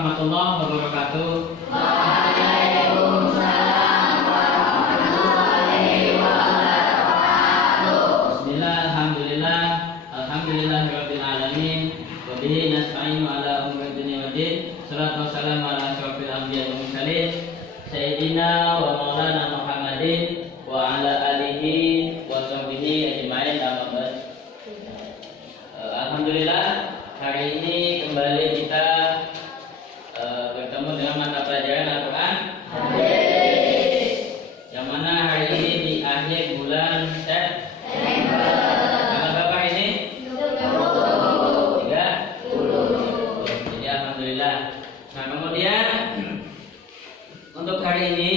warahmatullahi wabarakatuh. Waalaikumsalam warahmatullahi wabarakatuh. Bismillah, alhamdulillah, alhamdulillahirabbil alamin. Wa bihi nasta'inu ala umuri dunya waddin. Shalatu wassalamu ala asyrofil anbiya'i wal mursalin sayyidina wa maulana Muhammadin wa ala alihi wa sahbihi ajma'in, amma ba'd. Alhamdulillah, hari ini kembali kita bertemu dengan mata pelajaran Al-Quran yang mana hari ini di akhir bulan September. Tanggal berapa ini? 30. Jadi alhamdulillah. Nah, kemudian untuk hari ini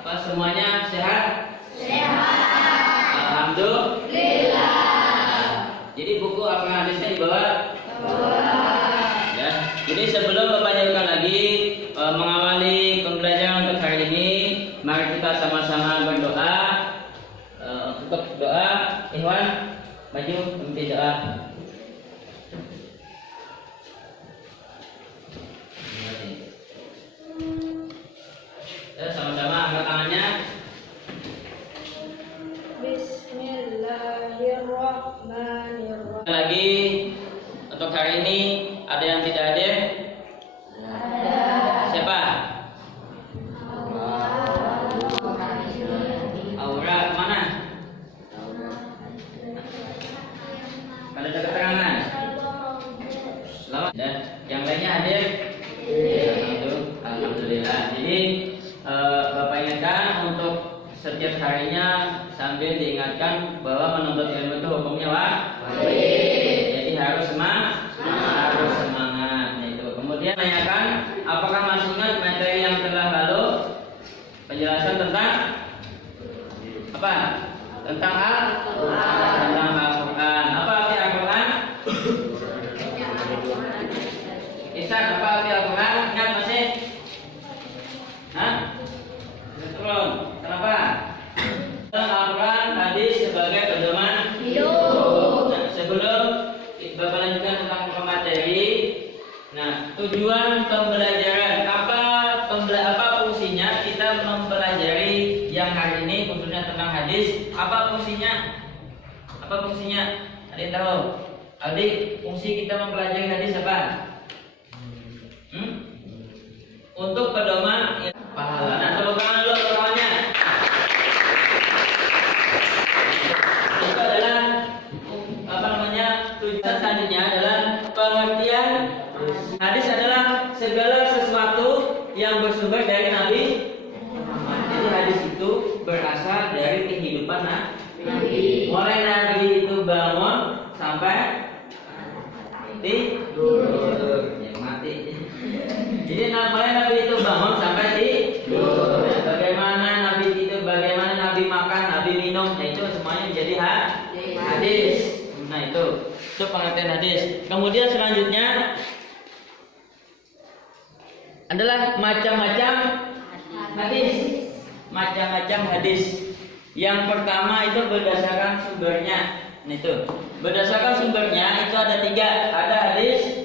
semuanya sehat? Sehat. Alhamdulillah. Jadi buku apa hadisnya dibawa? Ya. Jadi sebelum Bapak jauhkan lagi mengawali pembelajaran untuk hari ini, mari kita sama-sama berdoa. Untuk doa, Ikhwan maju memimpin doa. Ya, sama-sama angkat tangannya. Bismillahirrahmanirrahim. Lagi untuk hari ini ada yang tidak hadir? Ada. Siapa? Aura mana? Ada keterangan? Selamat. Dan yang lainnya hadir? Alhamdulillah. Jadi Bapak ingatkan untuk setiap harinya sambil diingatkan bahwa menuntut ilmu itu hukumnya wajib. Jadi harus semangat. Itu. Kemudian tanyakan apakah masih ingat materi yang telah lalu, penjelasan tentang apa? Tentang Al-Quran. Apa arti Al-Quran? Isan, apa arti Al-Quran? Ingat masih? Hah? Belum. Kenapa? Al-Quran hadis sebagai pedoman hidup. Nah, sebelum Bapak lanjutkan tentang materi, nah tujuan pembelajaran apa fungsinya kita mempelajari yang hari ini khususnya tentang hadis? Apa fungsinya? Ada yang tahu? Aldi, fungsi kita mempelajari hadis apa? Untuk pedoman pahala. Nah, tepuk tangan dulu semuanya. Itu adalah tujuan selanjutnya adalah pengertian hadis adalah segala sesuatu yang bersumber dari Nabi. Jadi hadis itu berasal dari kehidupan Nabi. Mulai Nabi itu bangun sampai tidur, yang mati. Jadi mulai Nabi itu bangun sampai tidur. Bagaimana Nabi tidur, bagaimana Nabi makan, Nabi minum, itu semuanya menjadi hadis. Nah itu pengertian hadis. Kemudian selanjutnya adalah macam-macam hadis. Macam-macam hadis. Yang pertama itu berdasarkan sumbernya. Nah itu berdasarkan sumbernya itu ada 3. Ada hadis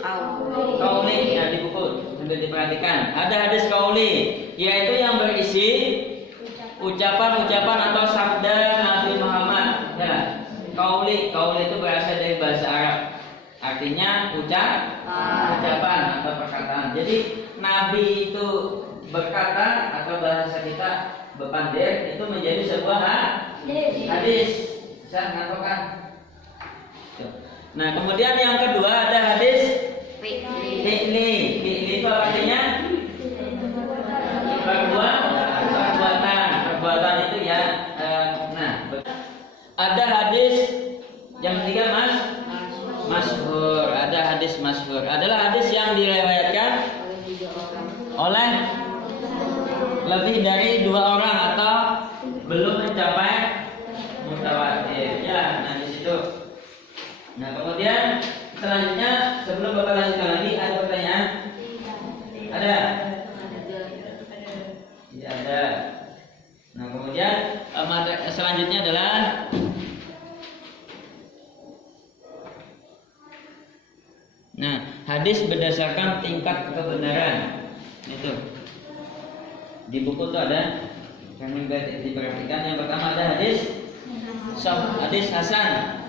qauli, ya di buku sambil diperhatikan. Ada hadis qauli, yaitu yang berisi ucapan-ucapan atau sabda Nabi Muhammad. Ya. Qauli itu berasal dari bahasa Arab. Artinya ucapan atau perkataan. Jadi Nabi itu berkata atau bahasa kita bepandir itu menjadi sebuah hadis. Bisa mengantukkan. Nah, kemudian yang kedua ada hadis fi'li. Fi'li itu artinya perbuatan itu ya. Ada hadis yang ketiga masyhur. Ada hadis masyhur. Adalah hadis yang diriwayatkan oleh lebih dari 2 orang atau belum mencapai mutawatir. Ya, nah di situ. Nah, kemudian selanjutnya sebelum Bapak lanjutkan lagi ada pertanyaan? Ada? Tidak ada. Nah, kemudian selanjutnya adalah hadis berdasarkan tingkat kebenaran. Itu di buku itu ada, kami diperhatikan. Yang pertama ada hadis hadis hasan.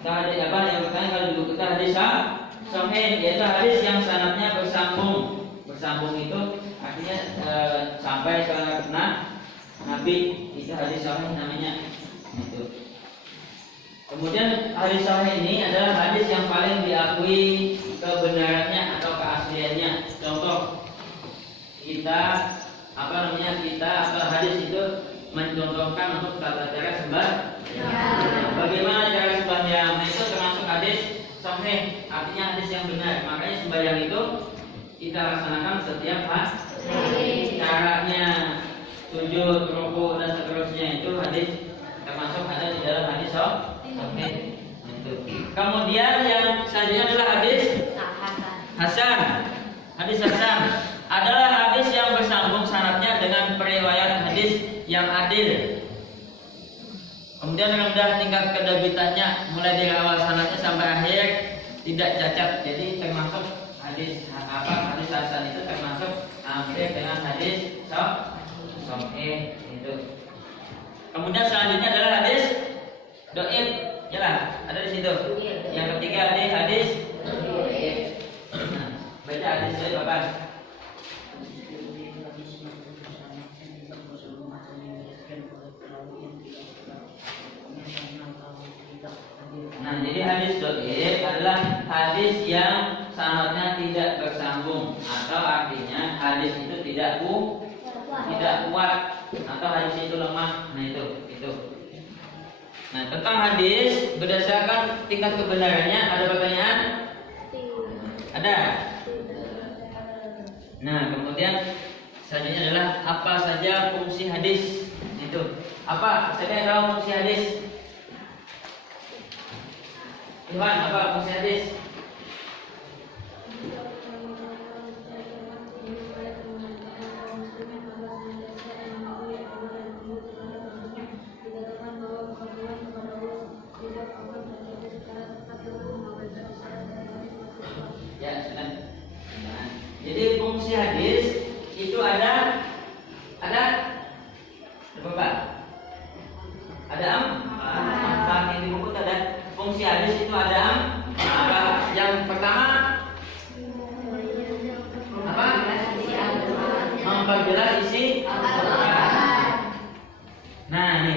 Hadis apa yang pertama kalau di buku itu hadis sahih, yaitu hadis yang sanadnya bersambung. Bersambung itu artinya sampai ke Nabi, itu hadis sahih namanya. Itu. Kemudian hadis sahih ini adalah hadis yang paling diakui kebenarannya atau keasliannya. Contoh kita atau hadis itu mencontohkan untuk tata cara sembahyang. Bagaimana cara sembahyang? Nah, itu termasuk hadis sahih, artinya hadis yang benar. Makanya sembahyang itu kita laksanakan setiap hari. Caranya, sujud, rukuk dan seterusnya itu hadis termasuk ada di dalam hadis sahih. Itu. Kemudian yang selanjutnya adalah hadis hasan. Hadis hasan adalah hadis yang bersambung sanadnya dengan periwayat hadis yang adil. Kemudian rendah tingkat kedebitannya, mulai dari awal sanadnya sampai akhir tidak cacat. Jadi termasuk hadis hasan itu termasuk hampir dengan hadis sahih itu. Kemudian selanjutnya adalah hadis dhaif. Jelas, ada di situ. Yang ketiga hadis baca hadis dhaif Bapak. Nah, jadi hadis dhaif adalah hadis yang sanadnya tidak bersambung, atau artinya hadis itu tidak kuat atau hadis itu lemah. Nah, itu. Nah, tentang hadis berdasarkan tingkat kebenarannya ada pertanyaan? Ada. Nah, kemudian selanjutnya adalah apa saja fungsi hadis? Itu. Apa? Saya tahu fungsi hadis. Iwan, apa fungsi hadis? Ya, sudah. Jadi fungsi hadis itu ada berapa? Ada empat. Yang di buku ada fungsi hadis itu ada empat. Yang pertama apa? Memperjelas isi Al-Quran. Nah, ini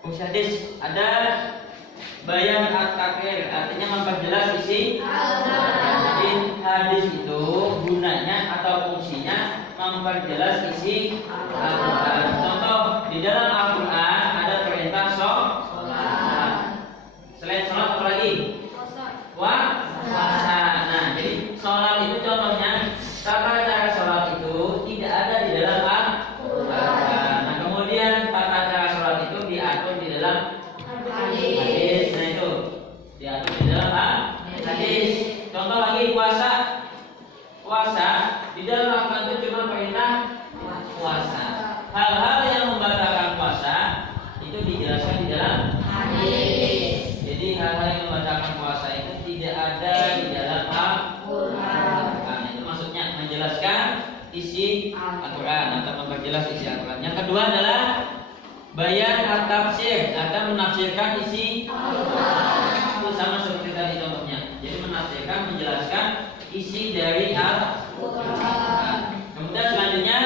fungsi hadis ada bayan at-takrir, artinya memperjelas isi Al-Quran. Jadi hadis itu gunanya atau fungsinya memperjelas isi Al-Quran. Contoh di dalam Al-Quran ada perintah sholat. Selain sholat apa lagi? Puasa. Nah, jadi sholat itu contohnya tata cara sholat itu tidak ada di dalam Al-Quran. Nah, kemudian tata cara sholat itu diatur di dalam hadis. Nah, itu diatur di dalam hadis. Contoh lagi puasa. Di dalam Al-Quran itu cuma perintah puasa. Hal-hal yang membatalkan puasa itu dijelaskan di dalam hadis. Jadi hal-hal yang membatalkan puasa itu tidak ada di dalam Al-Quran. Nah, itu maksudnya menjelaskan isi Al-Quran atau memperjelas isi Al-Quran. Yang kedua adalah bayan at-tafsir, akan menafsirkan isi Al-Quran. Itu sama seperti tadi contohnya. Jadi menafsirkan, menjelaskan isi dari Al-Quran. Kemudian selanjutnya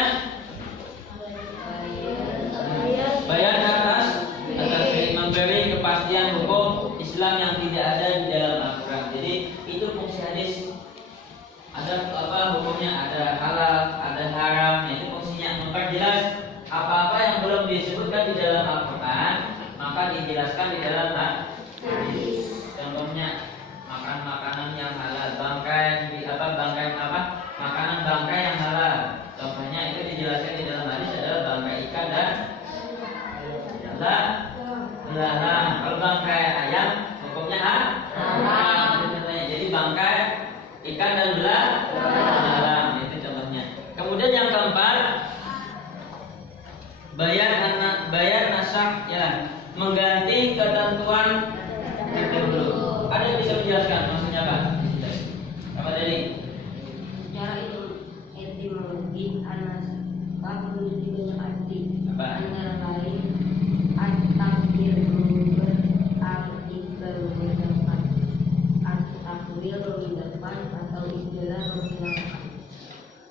bayan atas memberi kepastian hukum Islam yang tidak ada di dalam Al-Quran. Jadi itu fungsi hadis. Ada hukumnya, ada halal, ada haram. Itu fungsinya memperjelas apa-apa yang belum disebutkan di dalam Al-Quran, maka dijelaskan di dalam hadis. Contohnya makan makanan yang halal, makanan bangkai yang halal. Contohnya itu dijelaskan di dalam hadis adalah bangkai ikan dan belalang. Kalau bangkai ayam hukumnya haram. Jadi bangkai ikan dan belalang itu contohnya. Kemudian yang keempat bayar nasak, ya, mengganti ketentuan terdahulu. Ada yang bisa menjelaskan maksudnya apa? Apa? Antara lain at-takbir berarti berdepan, at-takwil berdepan atau istilah berdepan.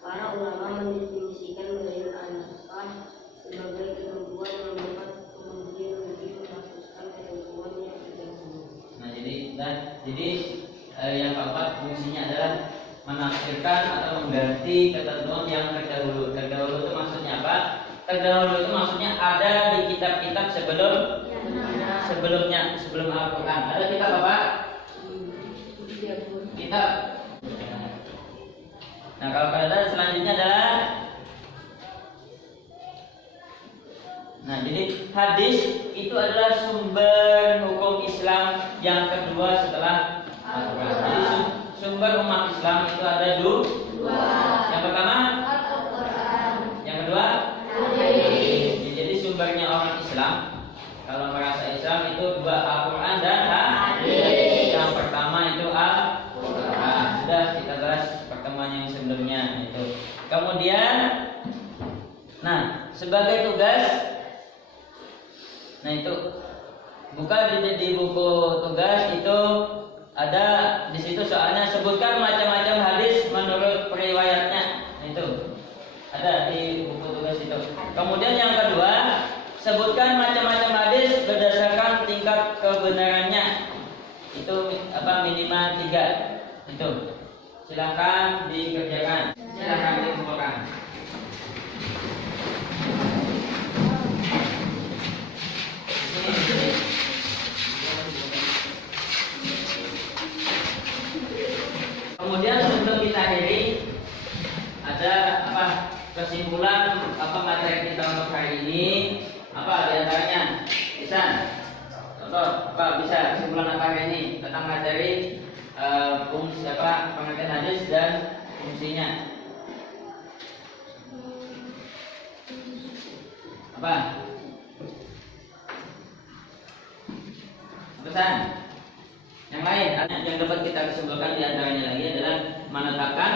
Para ulama mendefinisikan dalil an-nakah sebagai ketentuan yang dapat kemudian lebih menghasilkan ketentuan yang tidak sama. Nah, jadi yang keempat fungsinya adalah menafsirkan atau mengganti ketentuan yang terdahulu. Terdahulu itu maksudnya apa? Terdahulu itu maksudnya ada di kitab-kitab sebelum Al-Quran. Ada kitab apa? Kitab. Nah, kalau kaidah selanjutnya adalah, nah jadi hadis itu adalah sumber hukum Islam yang kedua setelah Al-Quran. Jadi sumber umat Islam itu ada dua. Yang pertama Al-Quran. Yang kedua hadis. Jadi sumbernya orang Islam kalau merasa Islam itu dua, Al-Quran dan hadis. Yang pertama itu Al-Quran. Sudah kita bahas pertemuan yang sebelumnya itu. Kemudian, nah sebagai tugas, nah itu buka di buku tugas itu ada di situ soalnya sebutkan macam-macam hadis menurut periwayatnya, itu ada di buku tugas itu. Kemudian yang kedua, sebutkan macam-macam hadis berdasarkan tingkat kebenarannya, itu apa minimal 3 itu. Silakan dikerjakan, silakan dikumpulkan. Kemudian sebelum kita akhiri, ada apa kesimpulan apa materi kita untuk hari ini? Apa diantaranya? Bisa? Contoh apa bisa kesimpulan apa hari ini tentang materi fungsi apa pengertian hadis dan fungsinya? Apa? Pesan? Yang lain, yang dapat kita kesimpulan diantaranya lagi adalah menetapkan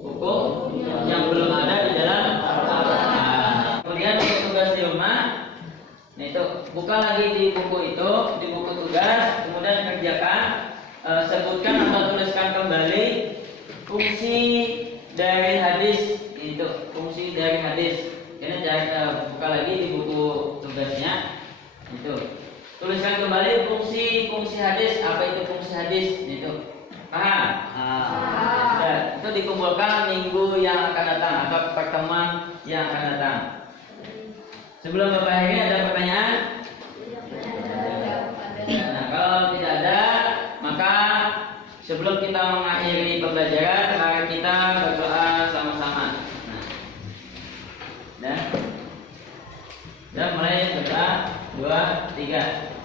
hukum yang belum ada di dalam Al-Quran. Kemudian untuk tugas di rumah, nah itu buka lagi di buku itu, di buku tugas, kemudian kerjakan, sebutkan atau tuliskan kembali fungsi dari hadis itu, fungsi dari hadis. Ini buka lagi di buku tugasnya itu. Tuliskan kembali fungsi hadis. Apa itu fungsi hadis? Itu paham? Nah, itu dikumpulkan minggu yang akan datang atau pertemuan yang akan datang. Sebelum Bapak akhiri ada pertanyaan? Nah, kalau tidak ada, maka sebelum kita mengakhiri pembelajaran, mari kita berdoa sama-sama. Nah, dan mulai berdoa 2, 3.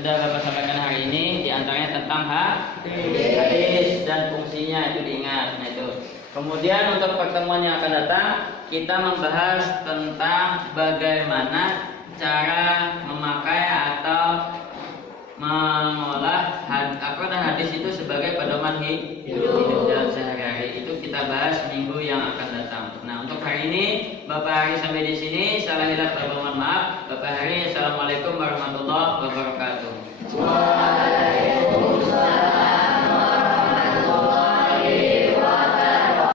Sudah Bapak sampaikan hari ini diantaranya tentang hadis dan fungsinya, itu diingat. Nah itu. Kemudian untuk pertemuan yang akan datang kita membahas tentang bagaimana cara memakai atau mengolah hadis itu sebagai pedoman hidup dalam sehari-hari. Itu kita bahas minggu yang akan datang. Nah untuk hari ini Bapak Hari sampai di sini. Salah hilaf, mohon maaf. Bapak Hari, assalamualaikum warahmatullahi wabarakatuh.